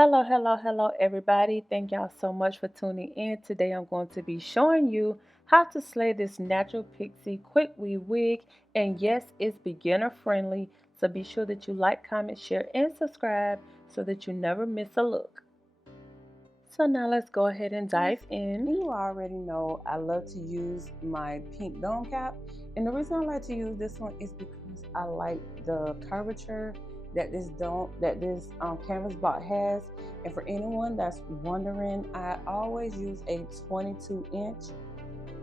Hello, everybody. Thank y'all so much for tuning in. Today I'm going to be showing you how to slay this natural pixie quick weave wig. And yes, it's beginner friendly. So be sure that you like, comment, share, and subscribe so that you never miss a look. So now let's go ahead and dive in. You already know I love to use my pink dome cap. And the reason I like to use this one is because I like the curvature that this canvas block has. And for anyone that's wondering, I always use a 22-inch.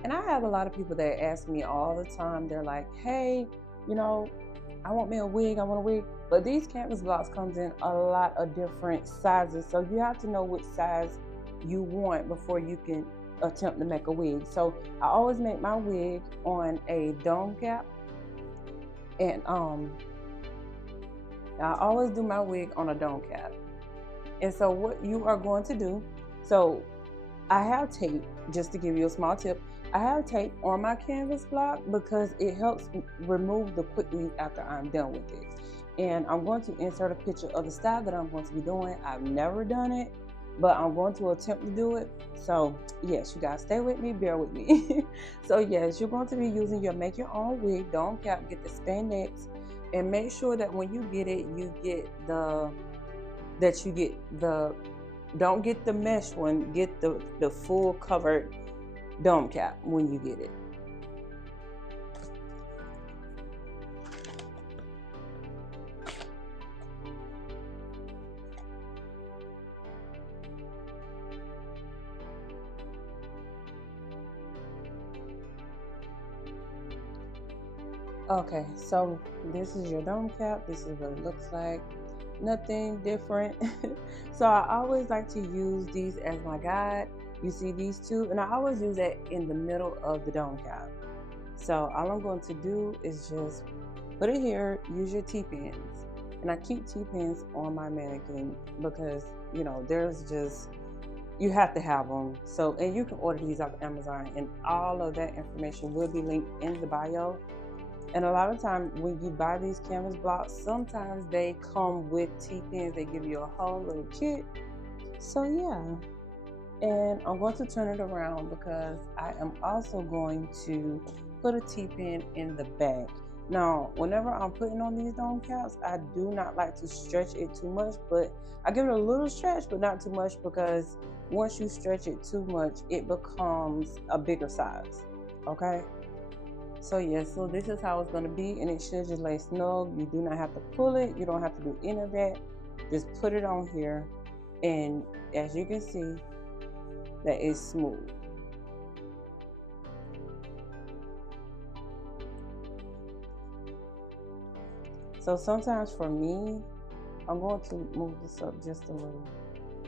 And I have a lot of people that ask me all the time, they're like, hey, you know, I want me a wig, I want a wig. But these canvas blocks comes in a lot of different sizes. So you have to know which size you want before you can attempt to make a wig. So I always make my wig on a dome cap. And I always do my wig on a dome cap. And so what you are going to do, so I have tape, just to give you a small tip. I have tape on my canvas block because it helps remove the quick weave after I'm done with it. And I'm going to insert a picture of the style that I'm going to be doing. I've never done it, but I'm going to attempt to do it. So yes, you guys stay with me, bear with me. So yes, you're going to be using your make your own wig, dome cap, get the spandex, and make sure that when you get it, you get the don't get the mesh one, get the full covered dome cap when you get it. Okay, so this is your dome cap. This is what it looks like. Nothing different. So I always like to use these as my guide. You see these two, and I always use that in the middle of the dome cap. So all I'm going to do is just put it here, use your T-pins. And I keep T-pins on my mannequin because, there's just, you have to have them. So, and you can order these off Amazon, and all of that information will be linked in the bio. And a lot of times when you buy these canvas blocks, sometimes they come with T-pins. They give you a whole little kit. So yeah. And I'm going to turn it around because I am also going to put a T-pin in the back. Now, whenever I'm putting on these dome caps, I do not like to stretch it too much, but I give it a little stretch, but not too much, because once you stretch it too much, it becomes a bigger size, okay? So yeah, so this is how it's going to be, and it should just lay snug. You do not have to pull it. You don't have to do any of that. Just put it on here, and as you can see, that is smooth. So sometimes for me, I'm going to move this up just a little.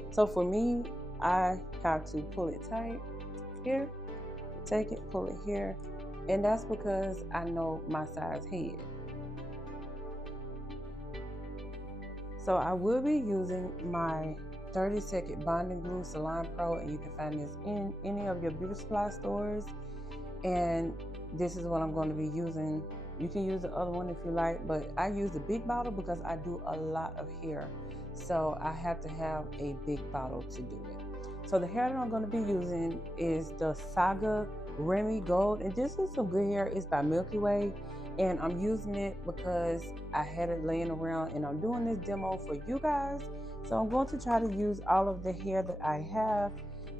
So for me, I have to pull it tight here, take it, pull it here, and that's because I know my size head. So I will be using my 30-second bonding glue Salon Pro, and you can find this in any of your beauty supply stores. And this is what I'm going to be using. You can use the other one if you like, but I use the big bottle because I do a lot of hair. So I have to have a big bottle to do it. So the hair that I'm going to be using is the Saga Remy Gold, and this is some good hair. It's by Milky Way, and I'm using it because I had it laying around, and I'm doing this demo for you guys. So I'm going to try to use all of the hair that I have,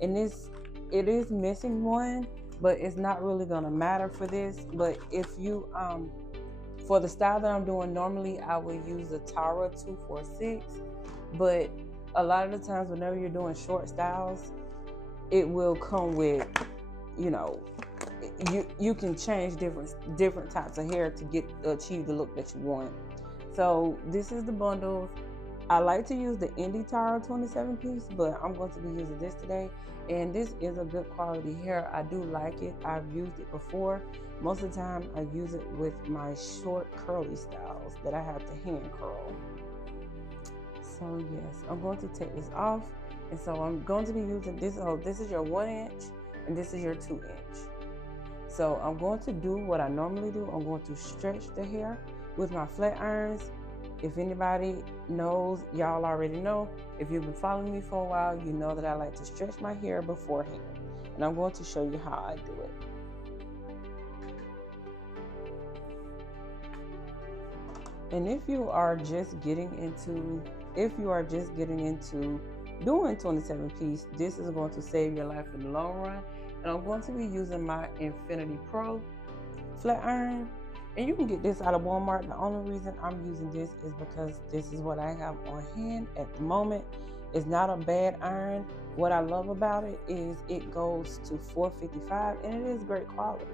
and it is missing one, but it's not really gonna matter for this. But if you for the style that I'm doing, normally I would use the Tara 246, but a lot of the times whenever you're doing short styles, it will come with, you can change different types of hair to achieve the look that you want. So this is the bundles. I like to use the Indie Tara 27 piece, but I'm going to be using this today. And this is a good quality hair. I do like it. I've used it before. Most of the time I use it with my short curly styles that I have to hand curl. So yes, I'm going to take this off. And so I'm going to be using this. Oh, this is your 1 inch and this is your 2 inch. So I'm going to do what I normally do. I'm going to stretch the hair with my flat irons, If anybody knows, y'all already know. If you've been following me for a while, you know that I like to stretch my hair beforehand. And I'm going to show you how I do it. And if you are just getting into doing 27 piece, this is going to save your life in the long run. And I'm going to be using my Infinity Pro flat iron. And you can get this out of Walmart. The only reason I'm using this is because this is what I have on hand at the moment. It's not a bad iron. What I love about it is it goes to 455 and it is great quality.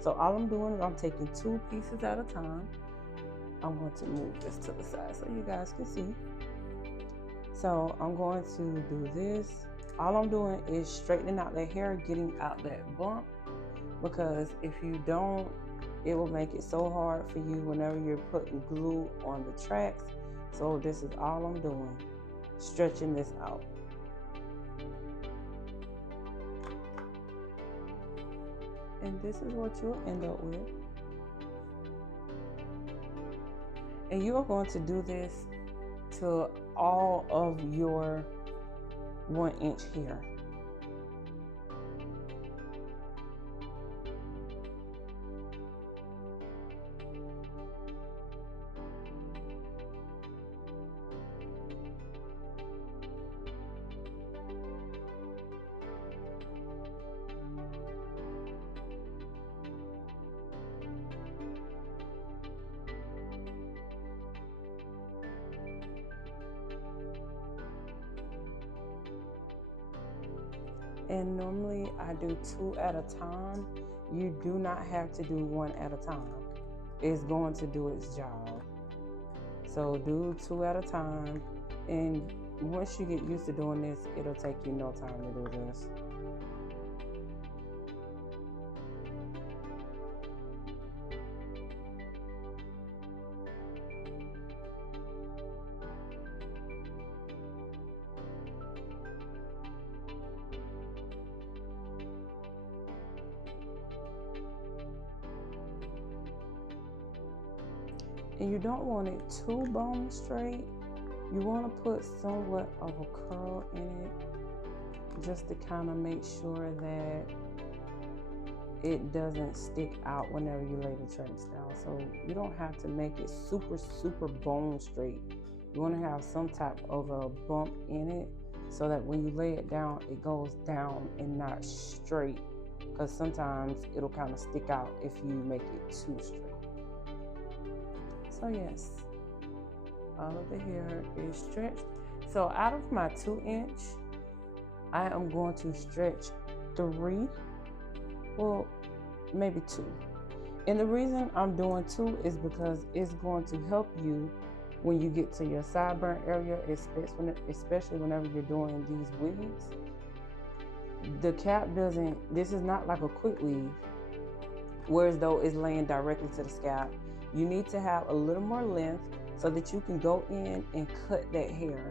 So all I'm doing is I'm taking 2 pieces at a time. I'm going to move this to the side so you guys can see. So I'm going to do this. All I'm doing is straightening out that hair, getting out that bump, because if you don't, it will make it so hard for you whenever you're putting glue on the tracks. So this is all I'm doing, stretching this out. And this is what you'll end up with. And you are going to do this to all of your 1-inch hair. And normally I do 2 at a time. You do not have to do 1 at a time. It's going to do its job. So do 2 at a time. And once you get used to doing this, it'll take you no time to do this. And you don't want it too bone straight. You want to put somewhat of a curl in it, just to kind of make sure that it doesn't stick out whenever you lay the tracks down. So you don't have to make it super bone straight. You want to have some type of a bump in it so that when you lay it down, it goes down and not straight, because sometimes it'll kind of stick out if you make it too straight. So yes, all of the hair is stretched. So out of my 2-inch, I am going to stretch 3, well, maybe 2. And the reason I'm doing 2 is because it's going to help you when you get to your sideburn area, especially whenever you're doing these wigs. The cap this is not like a quick weave, whereas though it's laying directly to the scalp. You need to have a little more length so that you can go in and cut that hair.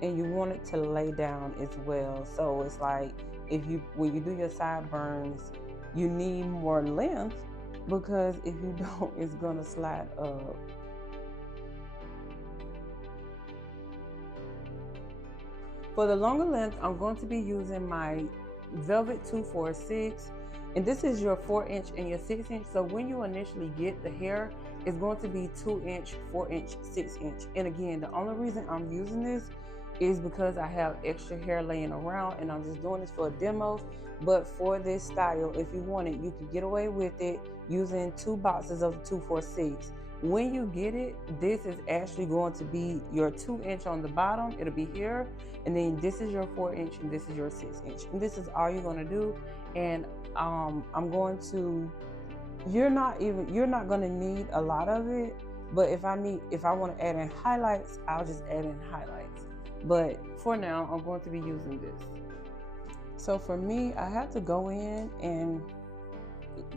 And you want it to lay down as well. So it's like when you do your sideburns, you need more length, because if you don't, it's gonna slide up. For the longer length, I'm going to be using my Velvet 246. And this is your 4-inch and your 6-inch. So when you initially get the hair, it's going to be 2-inch, 4-inch, 6-inch. And again, the only reason I'm using this is because I have extra hair laying around and I'm just doing this for a demo. But for this style, if you want it, you can get away with it using 2 boxes of the 246. When you get it, this is actually going to be your 2-inch on the bottom. It'll be here. And then this is your 4-inch and this is your 6-inch. And this is all you're going to do. And I'm going to, you're not going to need a lot of it, but if I want to add in highlights, I'll just add in highlights. But for now, I'm going to be using this. So for me, I have to go in and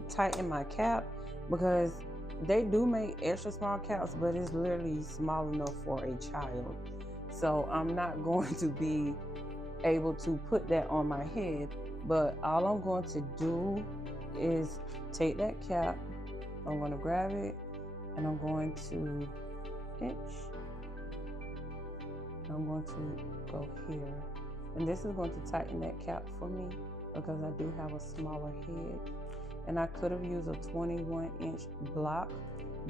tighten my cap, because they do make extra small caps, but it's literally small enough for a child. So I'm not going to be able to put that on my head. But all I'm going to do is take that cap, I'm going to grab it, and I'm going to inch. I'm going to go here, and this is going to tighten that cap for me because I do have a smaller head, and I could have used a 21-inch block,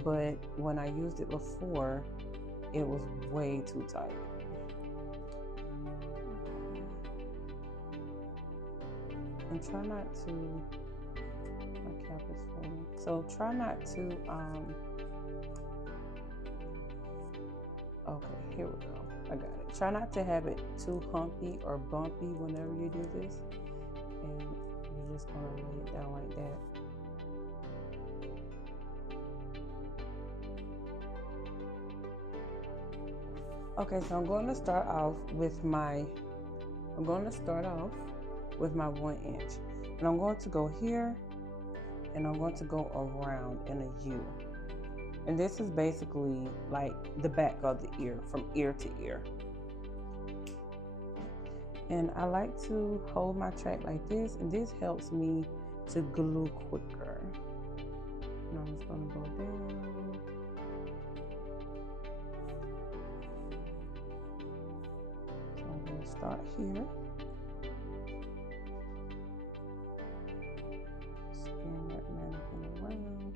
but when I used it before, it was way too tight. And try not to, my cap is folding, so try not to, okay, here we go, I got it. Try not to have it too humpy or bumpy whenever you do this, and you're just gonna lay it down like that. Okay, so I'm going to start off with my 1 inch, and I'm going to go here, and I'm going to go around in a U, and this is basically like the back of the ear, from ear to ear. And I like to hold my track like this, and this helps me to glue quicker. And I'm just going to go down. So I'm going to start here. Spin that mannequin around.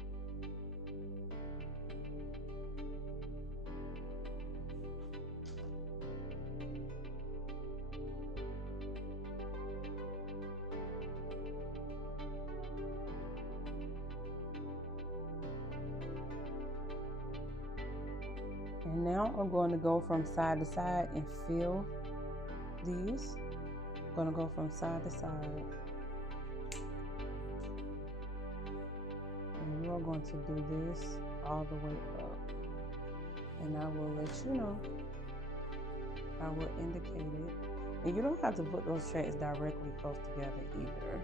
And now I'm going to go from side to side and fill these. I'm going to go from side to side. And you are going to do this all the way up. And I will let you know. I will indicate it. And you don't have to put those tracks directly close together either.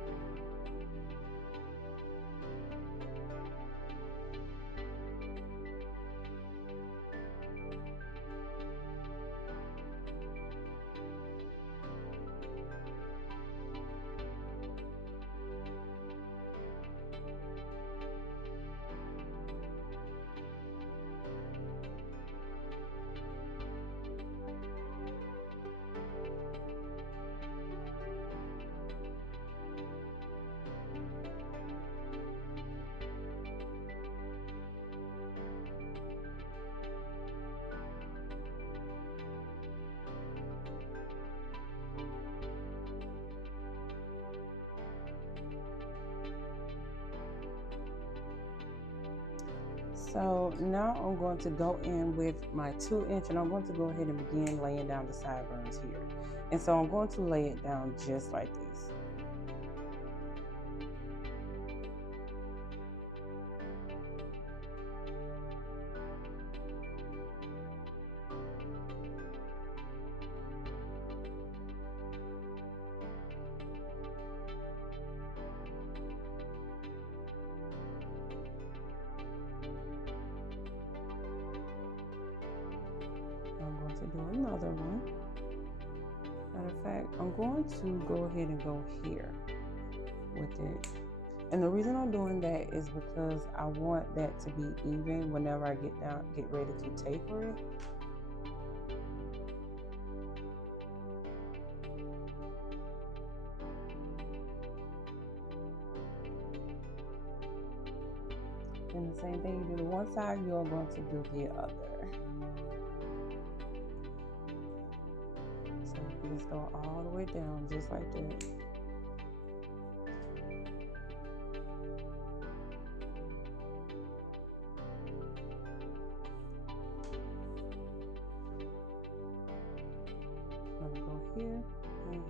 So now I'm going to go in with my 2 inch, and I'm going to go ahead and begin laying down the sideburns here. And so I'm going to lay it down just like this. I'm going to do another one. Matter of fact, I'm going to go ahead and go here with it. And the reason I'm doing that is because I want that to be even whenever I get ready to taper it. And the same thing you do to one side, you're going to do the other. So you just go all the way down, just like that. I'm gonna go here and here.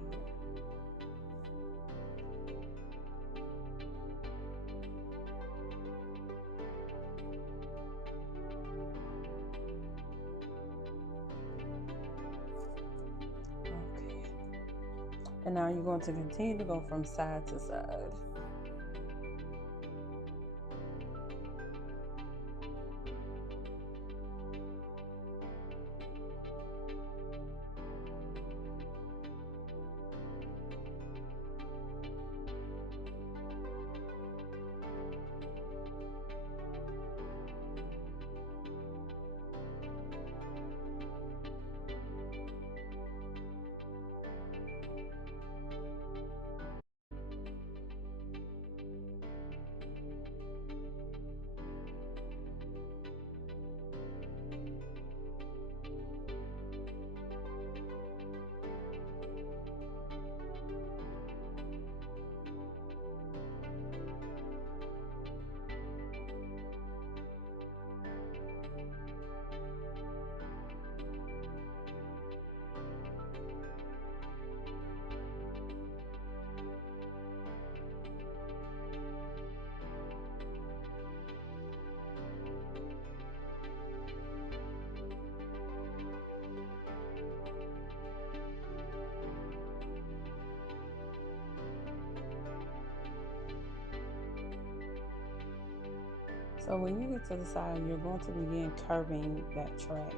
And now you're going to continue to go from side to side. So when you get to the side, you're going to begin curving that track.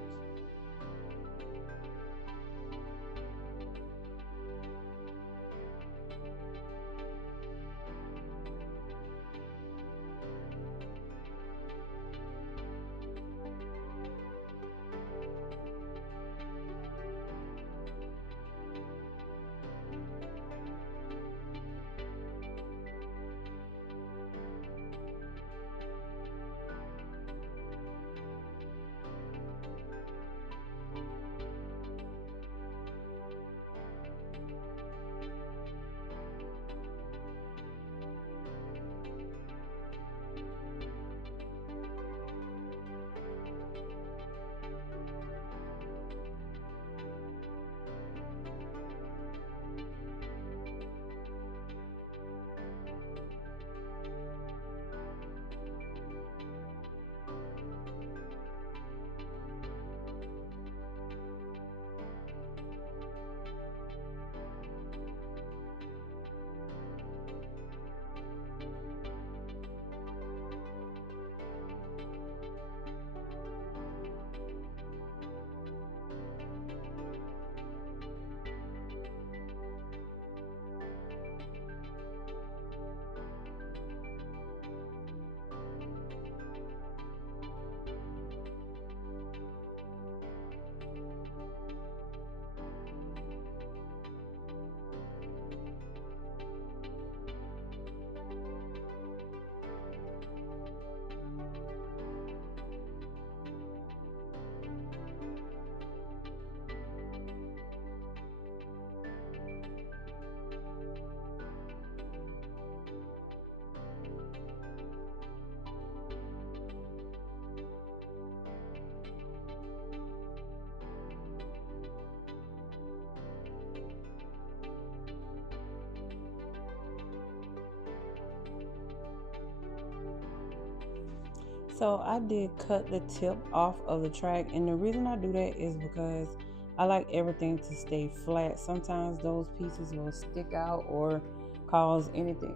So I did cut the tip off of the track, and the reason I do that is because I like everything to stay flat. Sometimes those pieces will stick out or cause anything,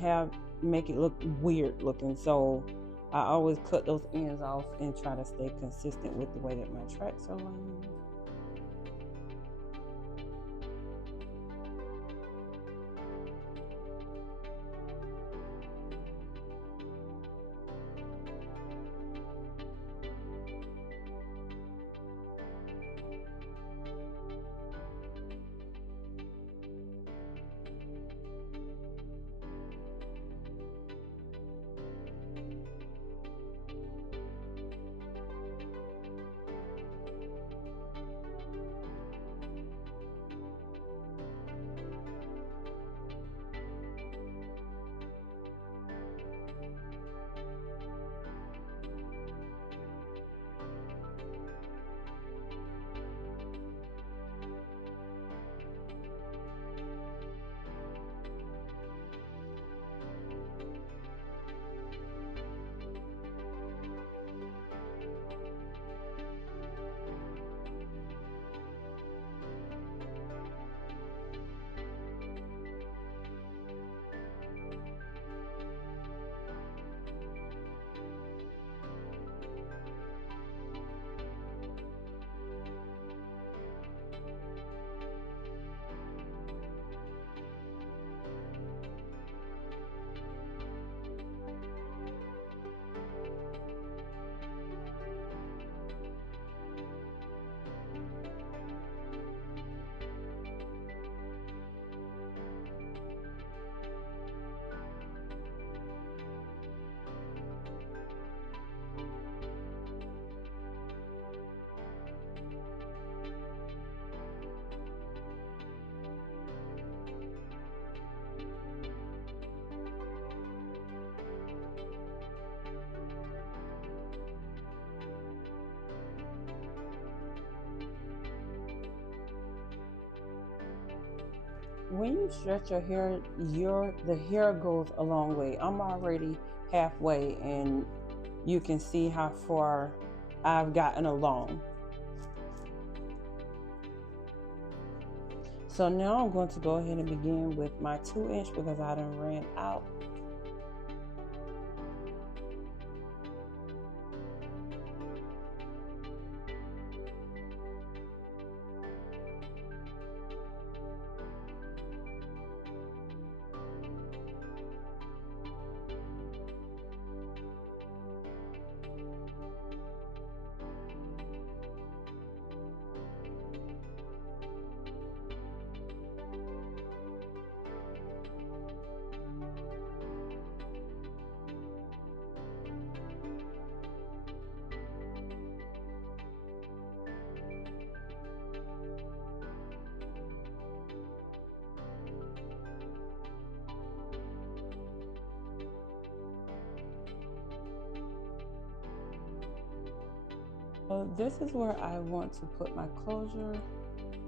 have make it look weird looking. So I always cut those ends off and try to stay consistent with the way that my tracks are laying. When you stretch your hair, the hair goes a long way. I'm already halfway, and you can see how far I've gotten along. So now I'm going to go ahead and begin with my 2-inch because I done ran out. So this is where I want to put my closure.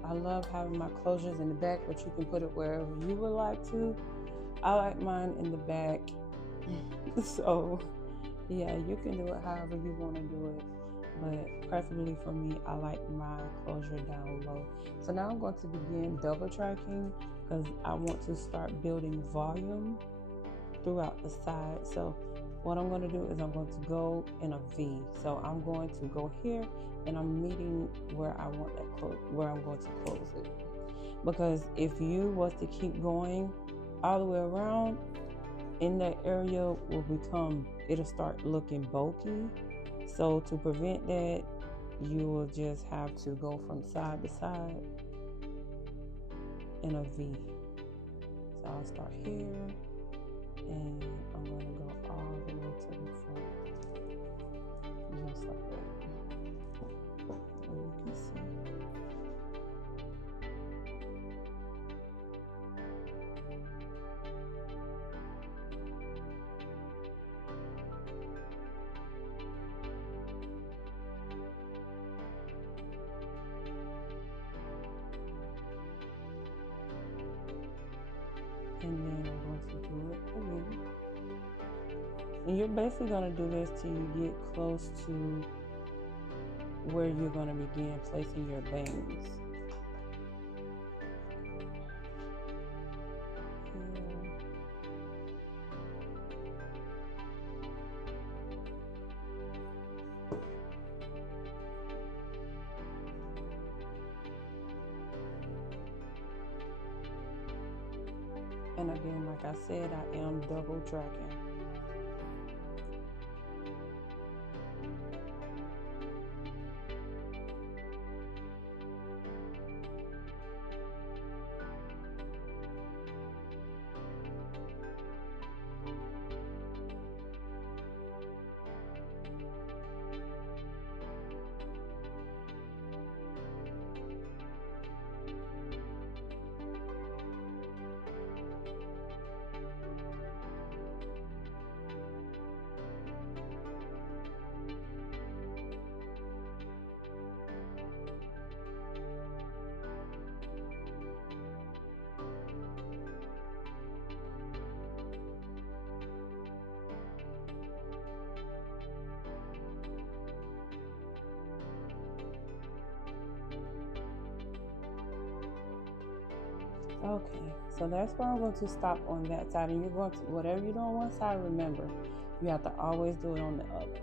I love having my closures in the back, but you can put it wherever you would like to. I like mine in the back. So yeah, you can do it however you want to do it, but preferably for me, I like my closure down low. So now I'm going to begin double tracking because I want to start building volume throughout the side. So what I'm going to do is I'm going to go in a V. So I'm going to go here and I'm meeting where I want that where I'm going to close it. Because if you was to keep going all the way around, in that area it'll start looking bulky. So to prevent that, you will just have to go from side to side in a V. So I'll start here and I'm going to go all the way to the front, just like that, where you can see. And then I'm going to do it again. And you're basically going to do this till you get close to where you're going to begin placing your bangs. And again, like I said, I am double tracking. Okay, so that's where I'm going to stop on that side. And you're going to, whatever you do on one side, remember, you have to always do it on the other.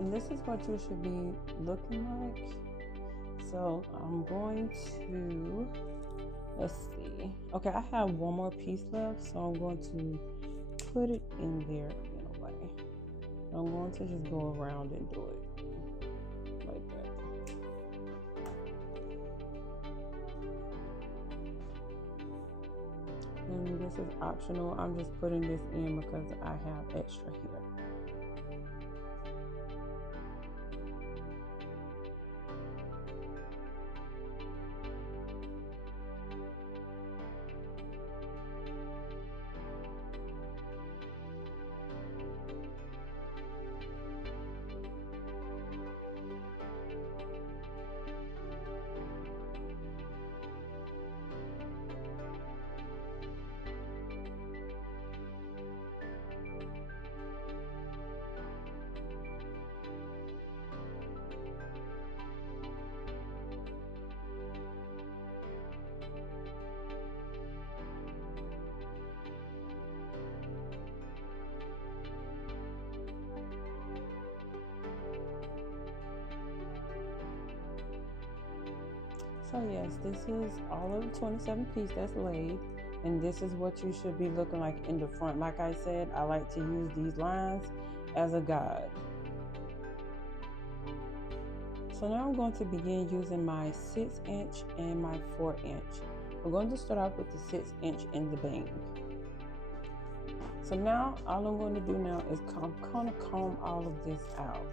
And this is what you should be looking like. So I'm going to, let's see. Okay, I have one more piece left, so I'm going to put it in there in a way. I'm going to just go around and do it like that. And this is optional. I'm just putting this in because I have extra here. So yes, this is all of the 27 piece that's laid, and this is what you should be looking like in the front. Like I said, I like to use these lines as a guide. So now I'm going to begin using my 6" and my 4". I'm going to start off with the 6" in the bang. So now all I'm going to do now is kind of comb all of this out,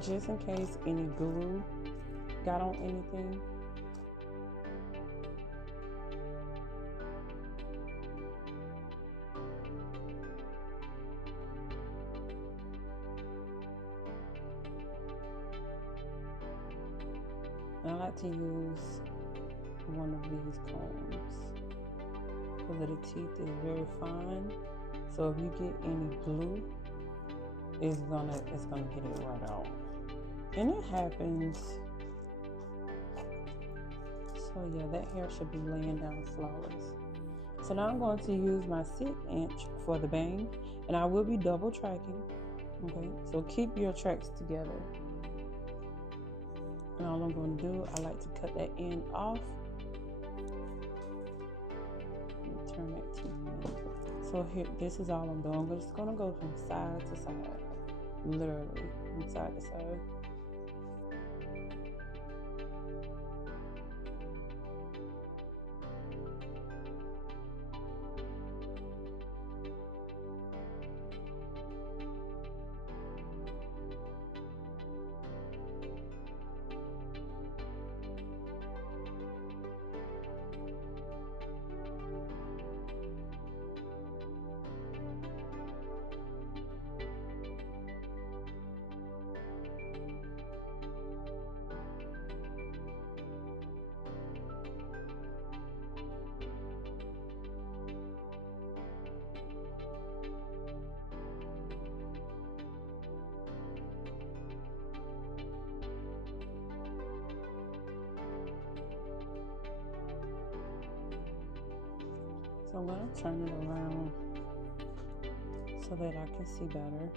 just in case any glue got on anything. And I like to use one of these combs because the teeth is very fine. So if you get any glue, it's gonna get it right out. And it happens. So yeah, that hair should be laying down flawless. So now I'm going to use my 6" for the bang, and I will be double tracking. Okay, so keep your tracks together. And all I'm going to do, I like to cut that end off. Turn that to end. So here, this is all I'm doing. I'm just going to go from side to side, literally from side to side. So I'm going to turn it around so that I can see better.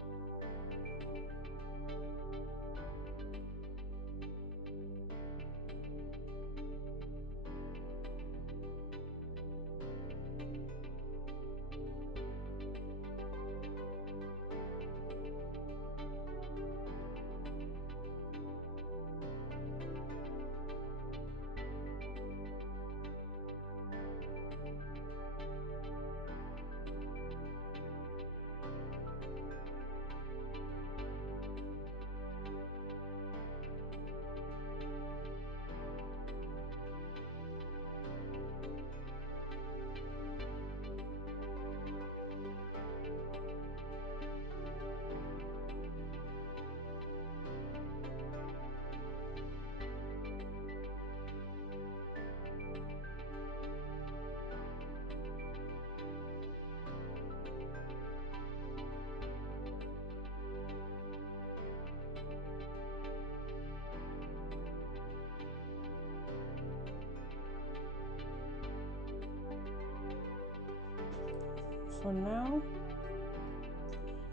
So now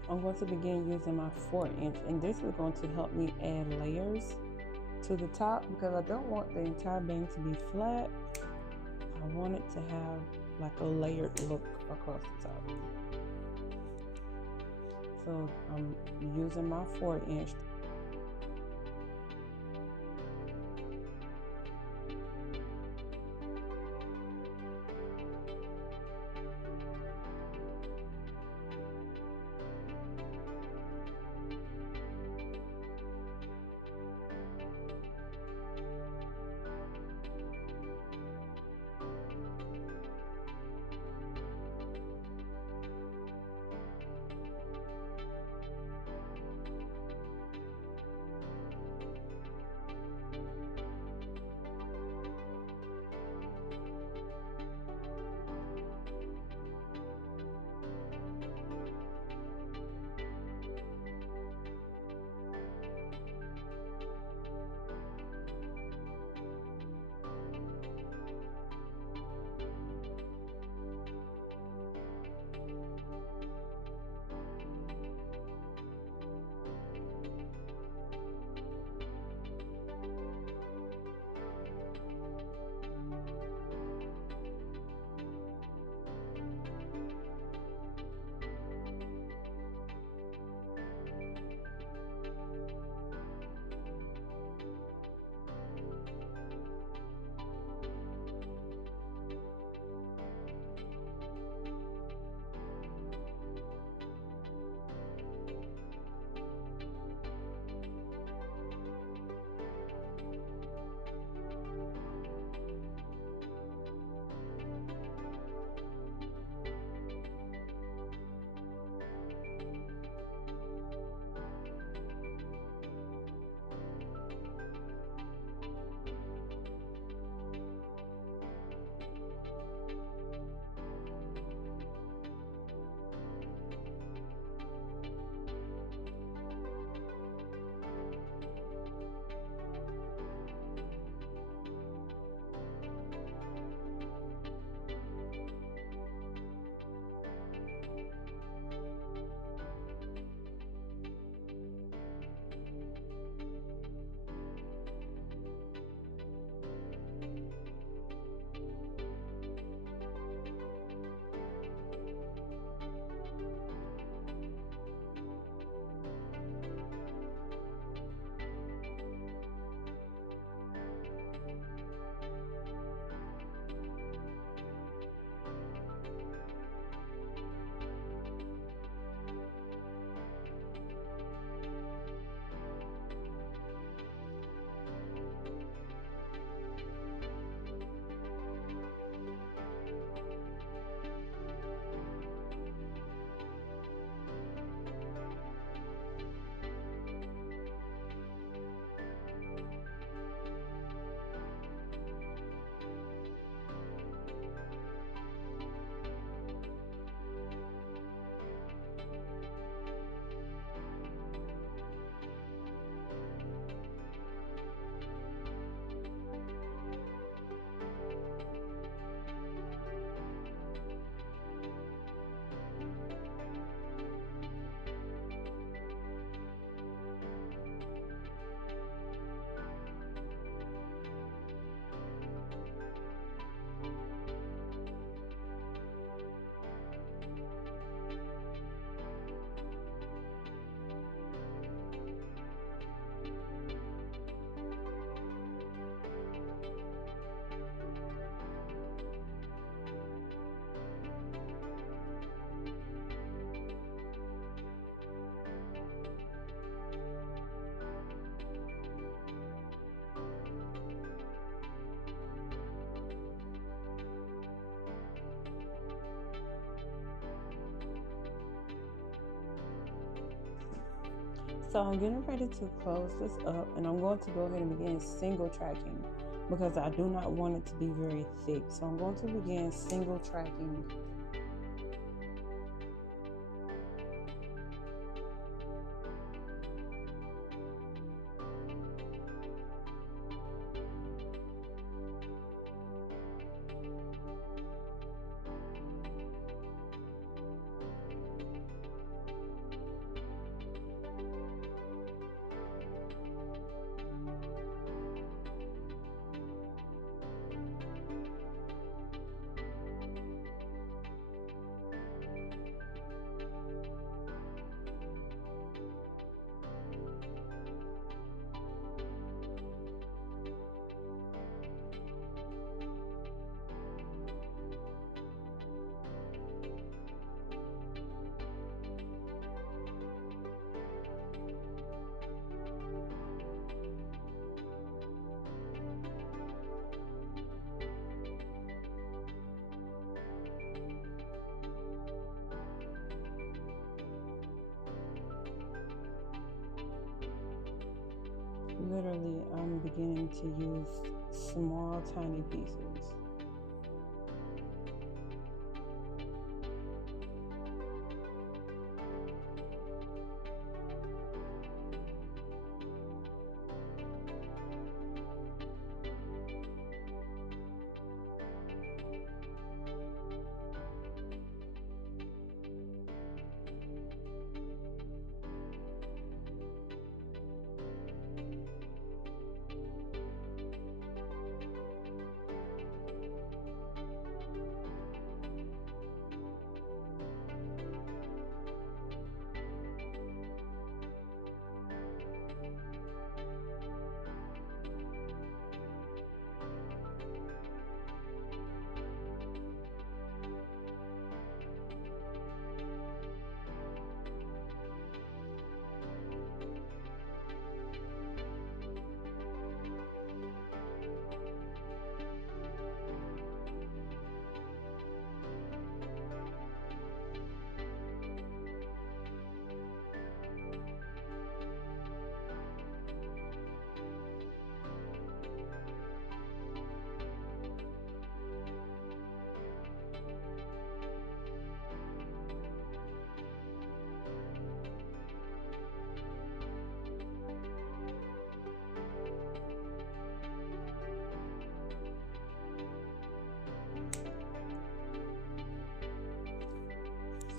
I'm going to begin using my 4", and this is going to help me add layers to the top because I don't want the entire bang to be flat. I want it to have like a layered look across the top. So I'm using my 4". So I'm getting ready to close this up, and I'm going to go ahead and begin single tracking because I do not want it to be very thick. So I'm going to begin single tracking. Literally, I'm beginning to use small, tiny pieces.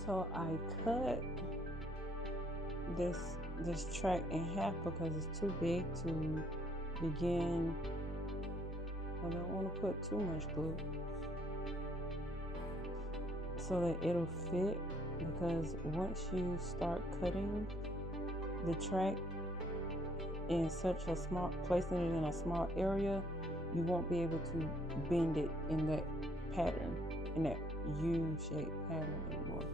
So I cut this track in half because it's too big to begin. I don't want to put too much glue so that it'll fit, because once you start cutting the track in such a small, placing it in a small area, you won't be able to bend it in that pattern, in that U-shaped pattern anymore.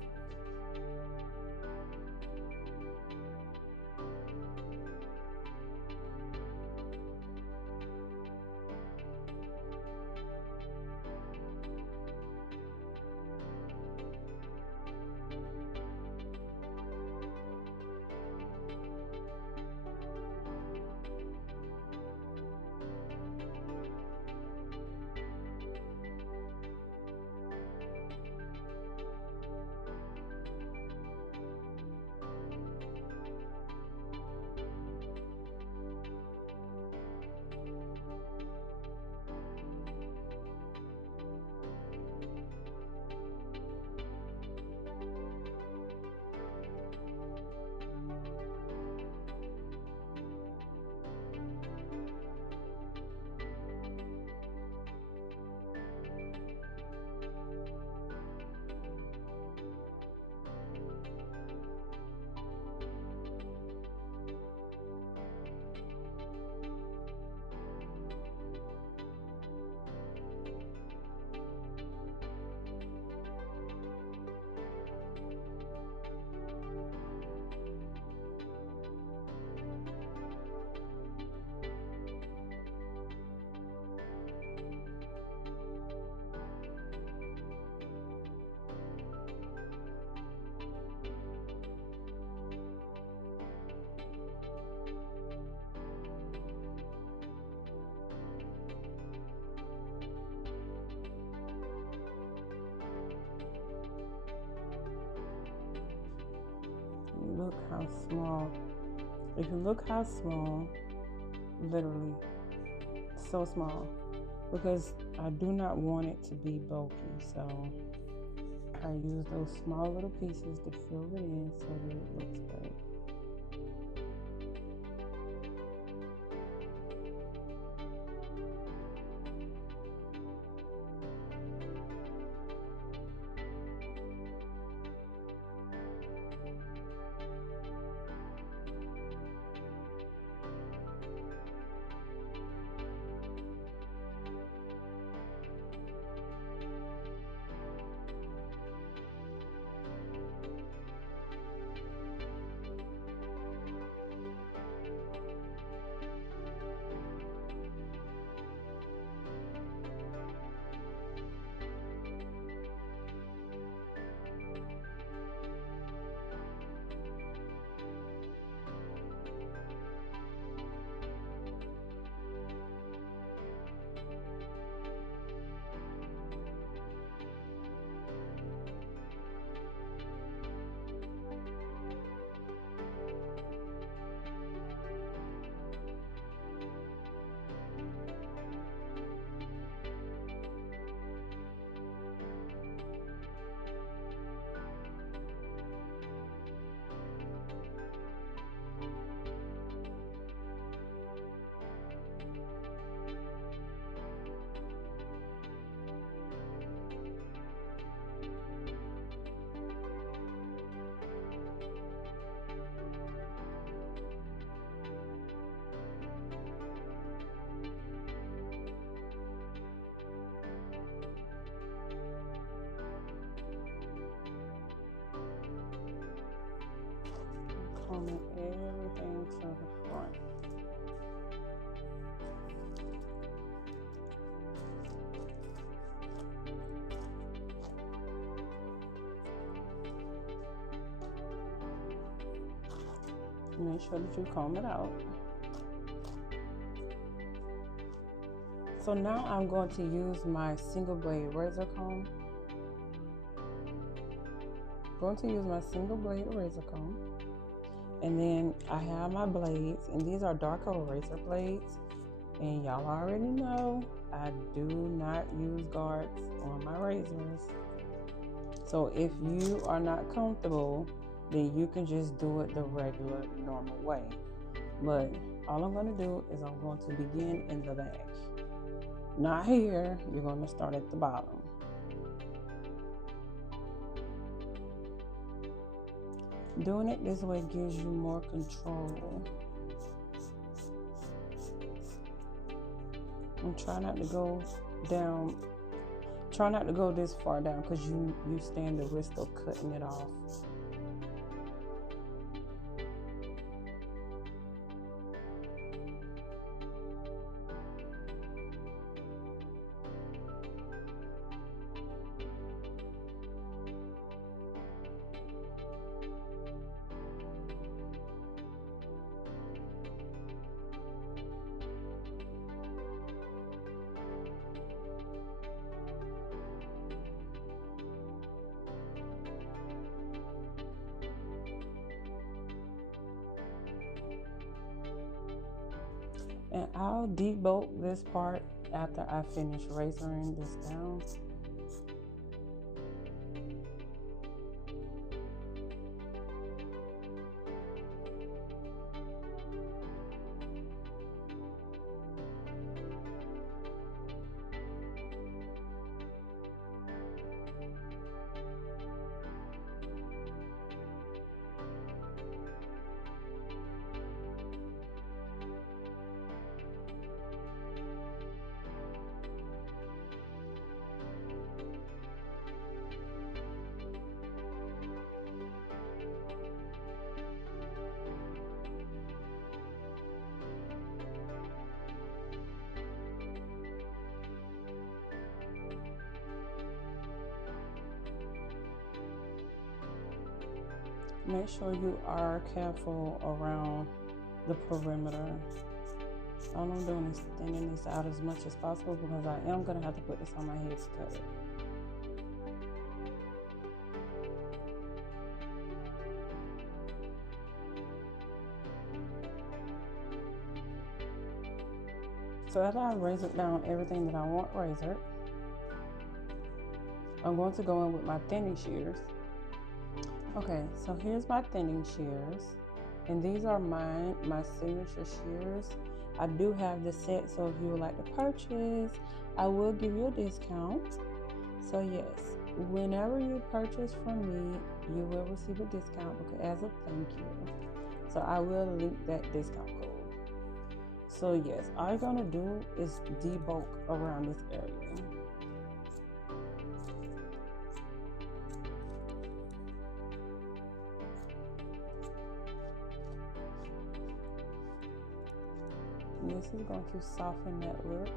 how small. If you look how small, literally so small, because I do not want it to be bulky. So I use those small little pieces to fill it in so that it looks great. Combing everything to the front. Make sure that you comb it out. So now I'm going to use my single blade razor comb. And then I have my blades, and these are darker razor blades. And y'all already know I do not use guards on my razors. So if you are not comfortable, then you can just do it the regular, normal way. But all I'm going to do is I'm going to begin in the back. Not here, you're going to start at the bottom. Doing it this way gives you more control. And try not to go down. Try not to go this far down because you stand the risk of cutting it off. And I'll debolt this part after I finish razoring this down. Make sure you are careful around the perimeter. All I'm doing is thinning this out as much as possible because I am going to have to put this on my head to cut it. So after I razored down everything that I want razored, I'm going to go in with my thinning shears. Okay, so here's my thinning shears, and these are mine, my signature shears. I do have the set, so if you would like to purchase, I will give you a discount. So yes, whenever you purchase from me, you will receive a discount as a thank you. So I will link that discount code. So yes, all you're gonna do is debulk around this area. And this is going to soften that look.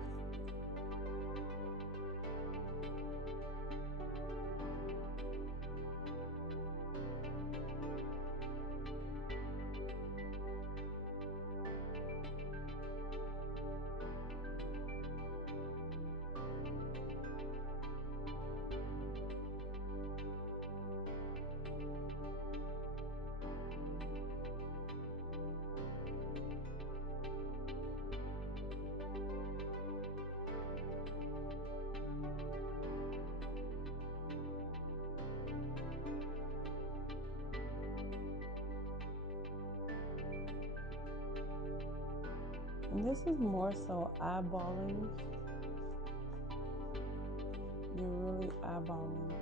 And this is more so eyeballing. You're really eyeballing.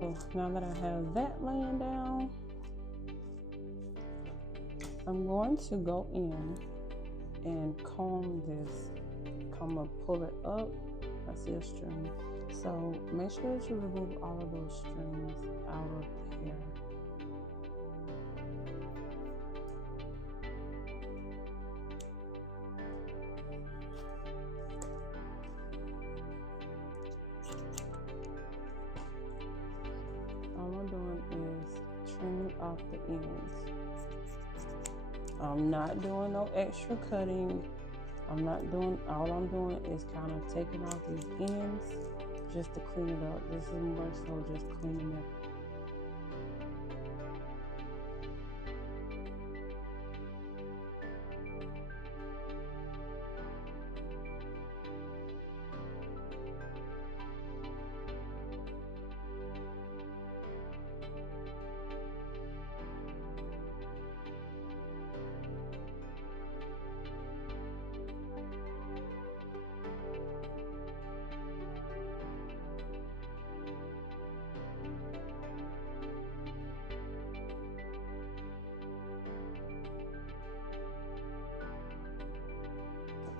So now that I have that laying down, I'm going to go in and comb this. I'm gonna pull it up. I see a string. So make sure that you remove all of those strings out of the hair. All I'm doing is trimming off the ends. I'm not doing no extra cutting. All I'm doing is kind of taking off these ends just to clean it up. This is more so just cleaning it.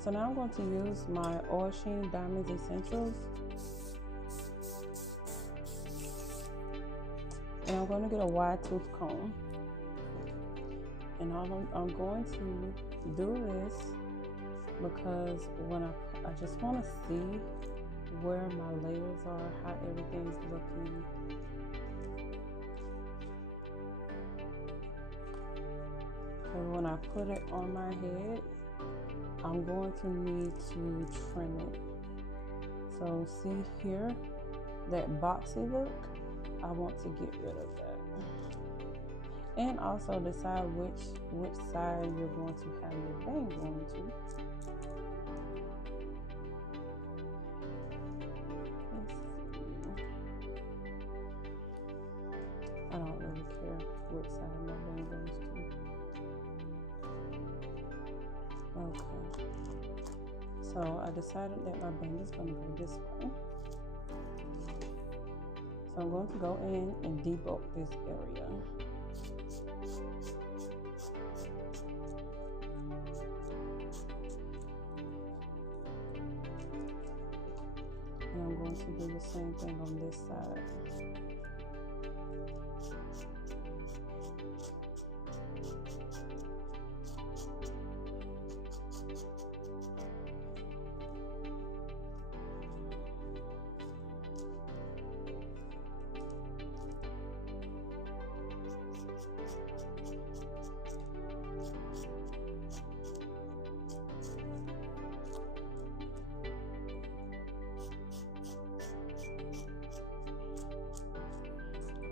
So now I'm going to use my Oil Sheen Diamonds Essentials. And I'm going to get a wide tooth comb. And I'm going to do this because when I just want to see where my layers are, how everything's looking. Because when I put it on my head, I'm going to need to trim it. So see here, that boxy look, I want to get rid of that. And also decide which side you're going to have your bang going to. I don't really care which side my bang goes to. Okay, so I decided that my bang is going to go this way. So I'm going to go in and debulk this area. to do the same thing on this side.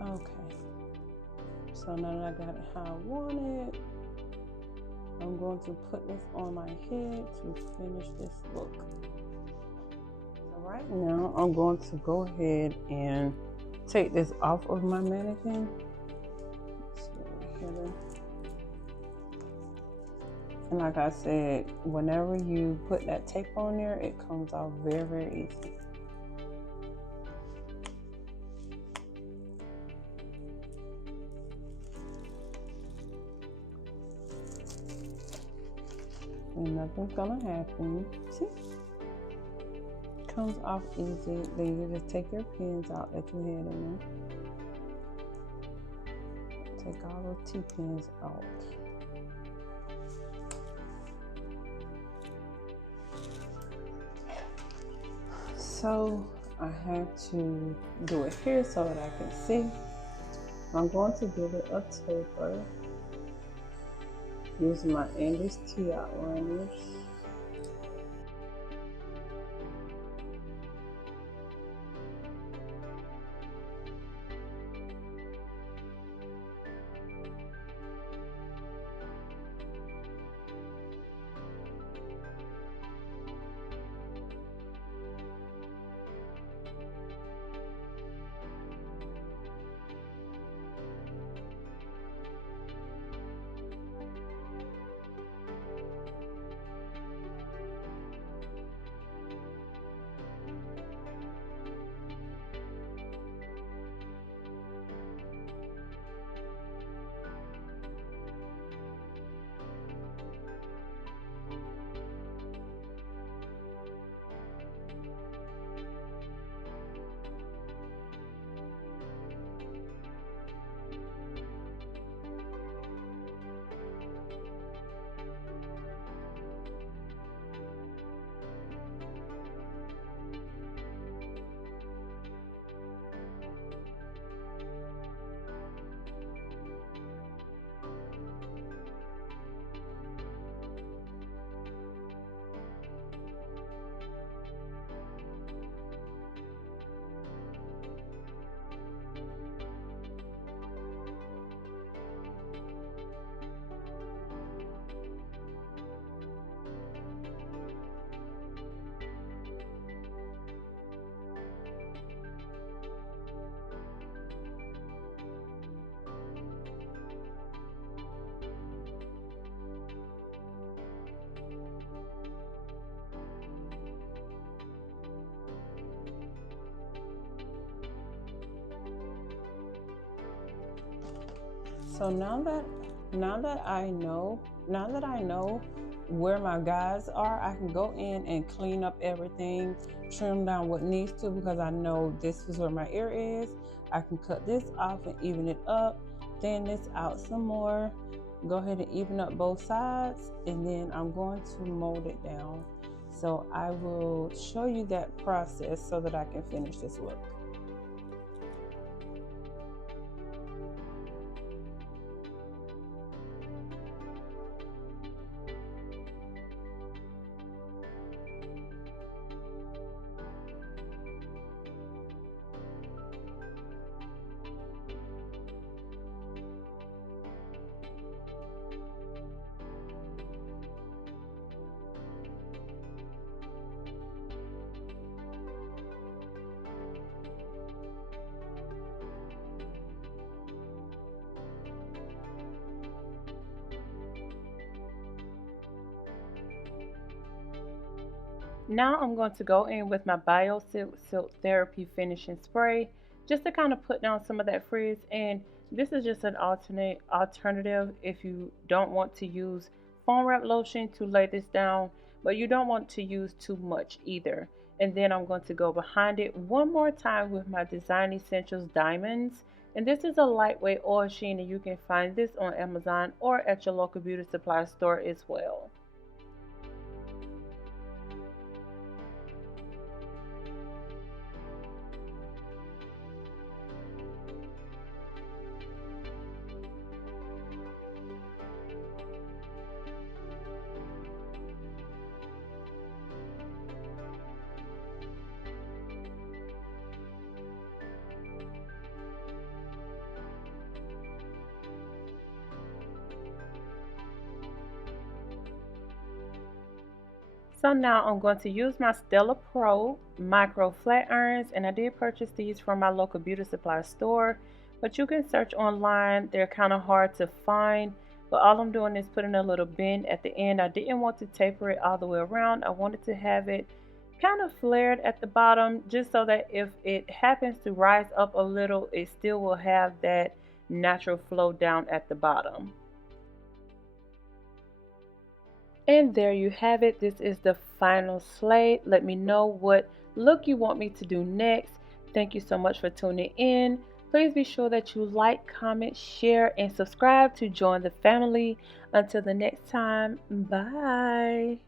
Okay, so now that I got it how I want it, I'm going to put this on my head to finish this look. So right now, I'm going to go ahead and take this off of my mannequin. And like I said, whenever you put that tape on there, it comes off very, very easy. And nothing's gonna happen. See? Comes off easy. Then you just take your pins out that you had in there. Take all those T-pins out. So I have to do it here so that I can see. I'm going to give it a taper using my Andy's T outliners. So now that I know where my guides are, I can go in and clean up everything, trim down what needs to, because I know this is where my ear is. I can cut this off and even it up, thin this out some more, go ahead and even up both sides, and then I'm going to mold it down. So I will show you that process so that I can finish this look. Now I'm going to go in with my Silk Therapy Finishing Spray just to kind of put down some of that frizz. And this is just an alternative if you don't want to use foam wrap lotion to lay this down, but you don't want to use too much either. And then I'm going to go behind it one more time with my Design Essentials Diamonds. And this is a lightweight oil sheen, and you can find this on Amazon or at your local beauty supply store as well. So now I'm going to use my Stella Pro micro flat irons, and I did purchase these from my local beauty supply store, but you can search online. They're kind of hard to find, but all I'm doing is putting a little bend at the end. I didn't want to taper it all the way around. I wanted to have it kind of flared at the bottom, just so that if it happens to rise up a little, it still will have that natural flow down at the bottom. And there you have it. This is the final slate. Let me know what look you want me to do next. Thank you so much for tuning in. Please be sure that you like, comment, share, and subscribe to join the family. Until the next time, bye.